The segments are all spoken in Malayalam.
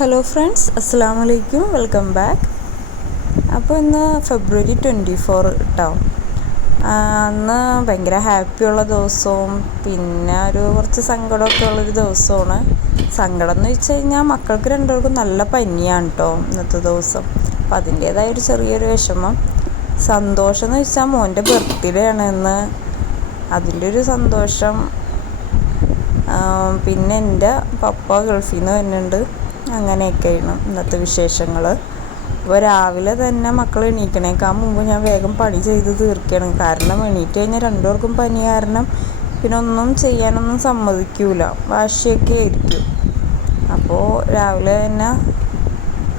ഹലോ ഫ്രണ്ട്സ്, അസ്സലാമു അലൈക്കും. Welcome back. അപ്പോൾ ഇന്ന് ഫെബ്രുവരി 24 കേട്ടോ. അന്ന് ഭയങ്കര ഹാപ്പിയുള്ള ദിവസവും പിന്നെ കുറച്ച് സങ്കടമൊക്കെ ഉള്ളൊരു ദിവസമാണ്. സങ്കടം എന്ന് വെച്ച് കഴിഞ്ഞാൽ മക്കൾക്ക് രണ്ടുപേർക്കും നല്ല പനിയാണ് കേട്ടോ ഇന്നത്തെ ദിവസം. അപ്പം അതിൻ്റേതായൊരു ചെറിയൊരു വിഷമം. സന്തോഷം എന്ന് വെച്ചാൽ മോൻ്റെ ബർത്ത്ഡേ ആണ് ഇന്ന്, അതിലൊരു സന്തോഷം. പിന്നെ എൻ്റെ പപ്പ ഗൾഫിൽ നിന്ന് വരുന്നുണ്ട്. അങ്ങനെയൊക്കെയാണ് ഇന്നത്തെ വിശേഷങ്ങൾ. അപ്പോൾ രാവിലെ തന്നെ മക്കൾ എണീക്കണേക്കാൾ മുമ്പ് ഞാൻ വേഗം പണി ചെയ്ത് തീർക്കണം. കാരണം എണീറ്റ് കഴിഞ്ഞാൽ രണ്ടുപേർക്കും പനി കാരണം പിന്നെ ഒന്നും ചെയ്യാനൊന്നും സമ്മതിക്കൂല, വാശിയൊക്കെ ആയിരിക്കും. അപ്പോൾ രാവിലെ തന്നെ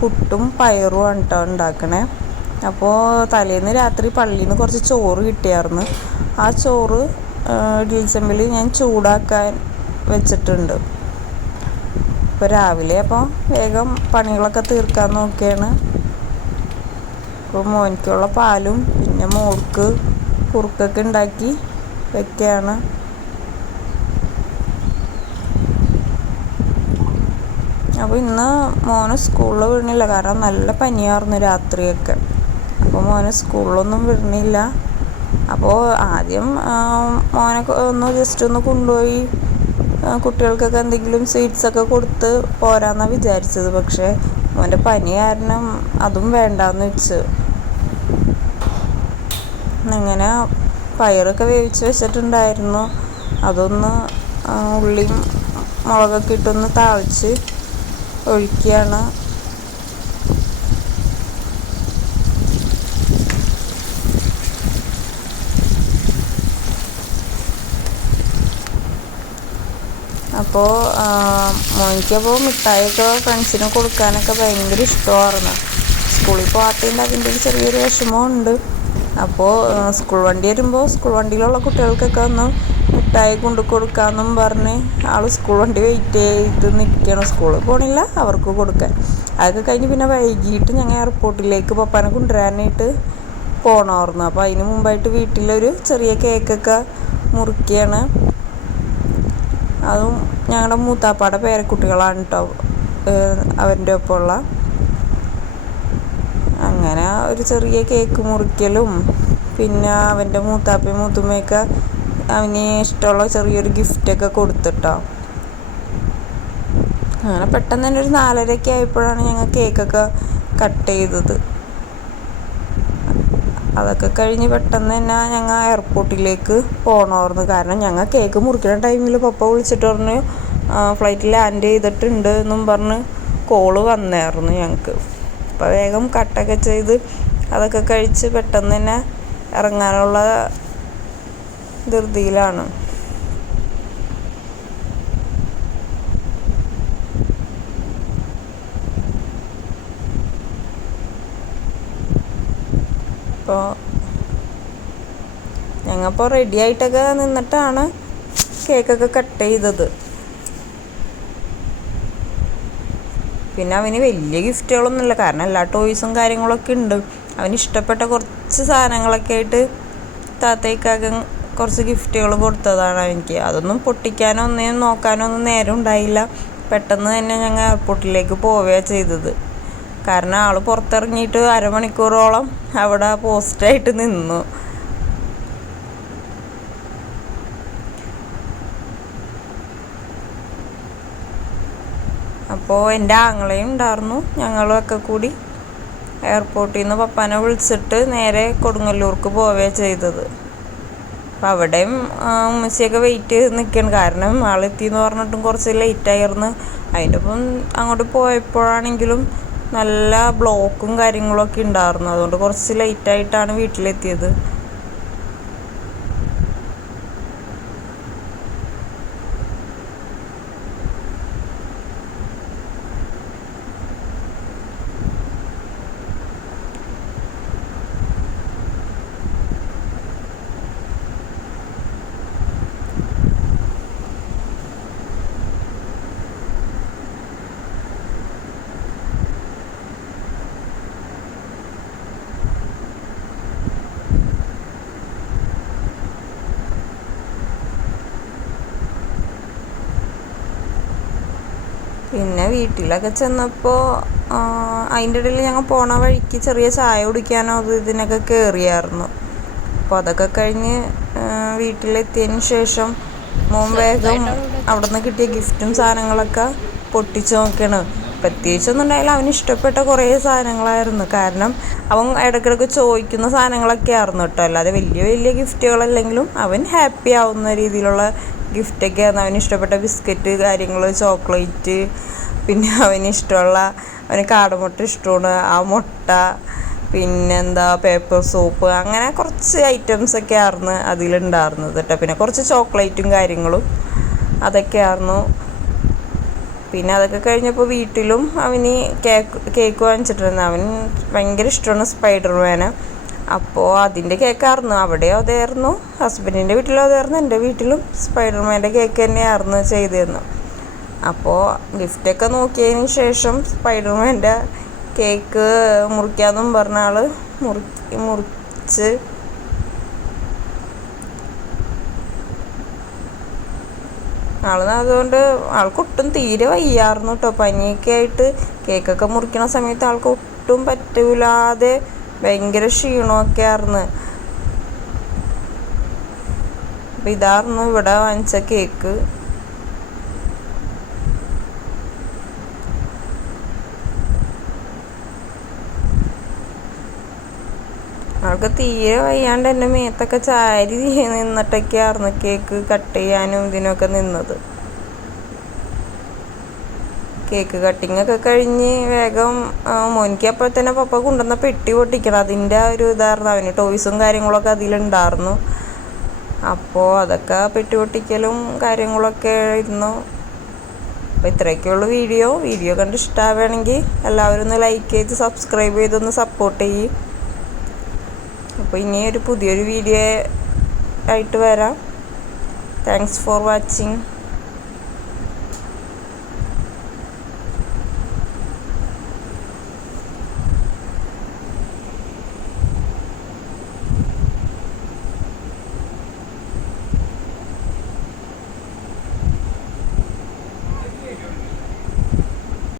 പുട്ടും പയറുമാണ് കേട്ടോ ഉണ്ടാക്കണേ. അപ്പോൾ തലേന്ന് രാത്രി പള്ളിയിൽ നിന്ന് കുറച്ച് ചോറ് കിട്ടിയായിരുന്നു. ആ ചോറ് ഇഡ്ഡലിച്ചെമ്പിൽ ഞാൻ ചൂടാക്കാൻ വെച്ചിട്ടുണ്ട്. ഇപ്പോൾ രാവിലെ അപ്പോൾ വേഗം പണികളൊക്കെ തീർക്കാൻ നോക്കിയാണ്. അപ്പോൾ മോനിക്കുള്ള പാലും പിന്നെ മോൾക്ക് കുറുക്കൊക്കെ ഉണ്ടാക്കി വെക്കുകയാണ്. അപ്പോൾ ഇന്ന് മോനെ സ്കൂളിൽ വിടണില്ല, കാരണം നല്ല പനിയായിരുന്നു രാത്രിയൊക്കെ. അപ്പോൾ മോനെ സ്കൂളിലൊന്നും വിടണില്ല. അപ്പോൾ ആദ്യം മോനെ ജസ്റ്റ് ഒന്ന് കൊണ്ടുപോയി കുട്ടികൾക്കൊക്കെ എന്തെങ്കിലും സ്വീറ്റ്സൊക്കെ കൊടുത്ത് പോരാന്നാണ് വിചാരിച്ചത്. പക്ഷേ മോൻ്റെ പനി കാരണം അതും വേണ്ടാന്ന് വെച്ച്. അങ്ങനെ പയറൊക്കെ വേവിച്ച് വെച്ചിട്ടുണ്ടായിരുന്നു. അതൊന്ന് ഉള്ളിയും മുളകൊക്കെ ഇട്ടൊന്ന് താളിച്ച് ഒഴിക്കുകയാണ്. അപ്പോൾ മോനിക്കപ്പോൾ മിഠായിയൊക്കെ ഫ്രണ്ട്സിന് കൊടുക്കാനൊക്കെ ഭയങ്കര ഇഷ്ടമായിരുന്നു. സ്കൂളിൽ പോകാത്തതിൻ്റെ അതിൻ്റെ ഒരു ചെറിയൊരു വിഷമമുണ്ട്. അപ്പോൾ സ്കൂൾ വണ്ടി വരുമ്പോൾ സ്കൂൾ വണ്ടിയിലുള്ള കുട്ടികൾക്കൊക്കെ ഒന്ന് മിഠായി കൊണ്ടു കൊടുക്കാമെന്നും പറഞ്ഞ് ആൾ സ്കൂൾ വണ്ടി വെയിറ്റ് ചെയ്ത് നിൽക്കണം. സ്കൂളിൽ പോകണില്ല, അവർക്ക് കൊടുക്കാൻ. അതൊക്കെ കഴിഞ്ഞ് പിന്നെ വൈകിട്ട് ഞങ്ങൾ എയർപോർട്ടിലേക്ക് പപ്പാനെ കൊണ്ടുവരാനായിട്ട് പോകണമായിരുന്നു. അപ്പോൾ അതിന് മുമ്പായിട്ട് വീട്ടിലൊരു ചെറിയ കേക്കൊക്കെ മുറിക്കുകയാണ്. അതും ഞങ്ങളുടെ മൂത്താപ്പാടെ പേരക്കുട്ടികളാണ് കേട്ടോ അവൻ്റെ ഒപ്പമുള്ള. അങ്ങനെ ഒരു ചെറിയ കേക്ക് മുറിക്കലും പിന്നെ അവൻ്റെ മൂത്താപ്പയും മൂത്തുമ്മയൊക്കെ അവന് ഇഷ്ടമുള്ള ചെറിയൊരു ഗിഫ്റ്റൊക്കെ കൊടുത്തിട്ടോ. അങ്ങനെ പെട്ടെന്ന് തന്നെ ഒരു 4:30 ആയപ്പോഴാണ് ഞങ്ങൾ കേക്കൊക്കെ കട്ട് ചെയ്തത്. അതൊക്കെ കഴിഞ്ഞ് പെട്ടെന്ന് തന്നെ ഞങ്ങൾ എയർപോർട്ടിലേക്ക് പോകണമായിരുന്നു. കാരണം ഞങ്ങൾ കേക്ക് മുറിക്കുന്ന ടൈമിൽ പപ്പ വിളിച്ചിട്ട് പറഞ്ഞു ഫ്ലൈറ്റ് ലാൻഡ് ചെയ്തിട്ടുണ്ട് എന്നും പറഞ്ഞ് കോള് വന്നായിരുന്നു ഞങ്ങൾക്ക്. അപ്പോൾ വേഗം കട്ടൊക്കെ ചെയ്ത് അതൊക്കെ കഴിച്ച് പെട്ടെന്ന് തന്നെ ഇറങ്ങാനുള്ള ധൃതിയിലാണ്. അപ്പോൾ ഞങ്ങളിപ്പോൾ റെഡി ആയിട്ടൊക്കെ നിന്നിട്ടാണ് കേക്കൊക്കെ കട്ട് ചെയ്തത്. പിന്നെ അവന് വലിയ ഗിഫ്റ്റുകളൊന്നുമില്ല, കാരണം എല്ലാ ടോയ്സും കാര്യങ്ങളൊക്കെ ഉണ്ട്. അവന് ഇഷ്ടപ്പെട്ട കുറച്ച് സാധനങ്ങളൊക്കെ ആയിട്ട് താത്തയ്ക്കാകെ കുറച്ച് ഗിഫ്റ്റുകൾ കൊടുത്തതാണ് എനിക്ക്. അതൊന്നും പൊട്ടിക്കാനോ ഒന്നും നോക്കാനോ ഒന്നും നേരം ഉണ്ടായില്ല. പെട്ടെന്ന് തന്നെ ഞങ്ങൾ എയർപോർട്ടിലേക്ക് പോവുകയാണ് ചെയ്തത്. കാരണം ആൾ പുറത്തിറങ്ങിയിട്ട് അരമണിക്കൂറോളം അവിടെ പോസ്റ്റായിട്ട് നിന്നു. അപ്പോൾ എൻ്റെ ആങ്ങളയും ഉണ്ടായിരുന്നു. ഞങ്ങളുമൊക്കെ കൂടി എയർപോർട്ടിൽ നിന്ന് പപ്പാനെ വിളിച്ചിട്ട് നേരെ കൊടുങ്ങല്ലൂർക്ക് പോവുകയാണ് ചെയ്തത്. അപ്പോൾ അവിടെയും ഉമ്മച്ചിയൊക്കെ വെയിറ്റ് ചെയ്ത് നിൽക്കണം, കാരണം ആളെത്തിയെന്ന് പറഞ്ഞിട്ടും കുറച്ച് ലേറ്റായിരുന്നു. അതിൻ്റെ ഒപ്പം അങ്ങോട്ട് പോയപ്പോഴാണെങ്കിലും നല്ല ബ്ലോക്കും കാര്യങ്ങളൊക്കെ ഉണ്ടായിരുന്നു. അതുകൊണ്ട് കുറച്ച് ലേറ്റായിട്ടാണ് വീട്ടിലെത്തിയത്. പിന്നെ വീട്ടിലൊക്കെ ചെന്നപ്പോൾ അതിൻ്റെ ഇടയിൽ ഞങ്ങൾ പോണ വഴിക്ക് ചെറിയ ചായ കുടിക്കാനോ ഇതിനൊക്കെ കയറിയായിരുന്നു. അപ്പോൾ അതൊക്കെ കഴിഞ്ഞ് വീട്ടിലെത്തിയതിന് ശേഷം മോൻ വേഗം അവിടെ നിന്ന് കിട്ടിയ ഗിഫ്റ്റും സാധനങ്ങളൊക്കെ പൊട്ടിച്ച് നോക്കണം. പ്രത്യേകിച്ചൊന്നും ഉണ്ടായാലും അവന് ഇഷ്ടപ്പെട്ട കുറേ സാധനങ്ങളായിരുന്നു. കാരണം അവൻ ഇടയ്ക്കിടയ്ക്ക് ചോദിക്കുന്ന സാധനങ്ങളൊക്കെ ആയിരുന്നു കേട്ടോ. അല്ലാതെ വലിയ വലിയ ഗിഫ്റ്റുകളല്ലെങ്കിലും അവൻ ഹാപ്പി ആവുന്ന രീതിയിലുള്ള ഗിഫ്റ്റൊക്കെ ആയിരുന്നു. അവന് ഇഷ്ടപ്പെട്ട ബിസ്ക്കറ്റ് കാര്യങ്ങൾ, ചോക്ലേറ്റ്, പിന്നെ അവന് കാടമുട്ട ഇഷ്ടമാണ്, ആ മുട്ട, പിന്നെന്താ പേപ്പർ സോപ്പ്, അങ്ങനെ കുറച്ച് ഐറ്റംസൊക്കെ ആയിരുന്നു അതിലുണ്ടായിരുന്നത് കേട്ടോ. പിന്നെ കുറച്ച് ചോക്ലേറ്റും കാര്യങ്ങളും അതൊക്കെയായിരുന്നു. പിന്നെ അതൊക്കെ കഴിഞ്ഞപ്പോൾ വീട്ടിലും അവന് കേക്ക് വാങ്ങിച്ചിട്ടുണ്ടായിരുന്നു. അവൻ ഭയങ്കര ഇഷ്ടമാണ് സ്പൈഡർമാന്. അപ്പോൾ അതിൻ്റെ കേക്കായിരുന്നു. അവിടെയോ അതായിരുന്നു, ഹസ്ബൻഡിൻ്റെ വീട്ടിലും അതായിരുന്നു, എൻ്റെ വീട്ടിലും സ്പൈഡർമാൻ്റെ കേക്ക് തന്നെയായിരുന്നു ചെയ്തിരുന്നത്. അപ്പോൾ ഗിഫ്റ്റൊക്കെ നോക്കിയതിന് ശേഷം സ്പൈഡർമാൻ്റെ കേക്ക് മുറിക്കാമെന്നും പറഞ്ഞ ആൾ മുറിച്ച് അതുകൊണ്ട് ആൾക്കൊട്ടും തീരെ വയ്യായിരുന്നു കേട്ടോ. പനിയൊക്കെ ആയിട്ട് കേക്കൊക്കെ മുറിക്കണ സമയത്ത് ആൾക്ക് ഒട്ടും പറ്റൂലാതെ ഭയങ്കര ക്ഷീണമൊക്കെ ആയിരുന്നു. അപ്പം ഇതായിരുന്നു ഇവിടെ വാങ്ങിച്ച കേക്ക്. ആൾക്ക് തീരെ വയ്യാണ്ട് എൻ്റെ മേത്തൊക്കെ ചാരി നിന്നിട്ടൊക്കെയായിരുന്നു കേക്ക് കട്ട് ചെയ്യാനും ഇതിനൊക്കെ നിന്നത്. കേക്ക് കട്ടിങ്ങൊക്കെ കഴിഞ്ഞ് വേഗം മോനിക്ക് അപ്പോൾ തന്നെ പപ്പ കൊണ്ടുവന്ന പെട്ടി പൊട്ടിക്കണം. അതിൻ്റെ ഒരു ഇതായിരുന്നു. അവന് ടോയ്സും കാര്യങ്ങളൊക്കെ അതിലുണ്ടായിരുന്നു. അപ്പോൾ അതൊക്കെ പെട്ടി പൊട്ടിക്കലും കാര്യങ്ങളൊക്കെ ആയിരുന്നു. അപ്പോൾ ഇത്രയൊക്കെയുള്ളൂ വീഡിയോ കണ്ട് ഇഷ്ടമാവുകയാണെങ്കിൽ എല്ലാവരും ഒന്ന് ലൈക്ക് ചെയ്ത് സബ്സ്ക്രൈബ് ചെയ്തൊന്ന് സപ്പോർട്ട് ചെയ്യും. അപ്പോൾ ഇനി പുതിയൊരു വീഡിയോ ആയിട്ട് വരാം. Thanks for watching.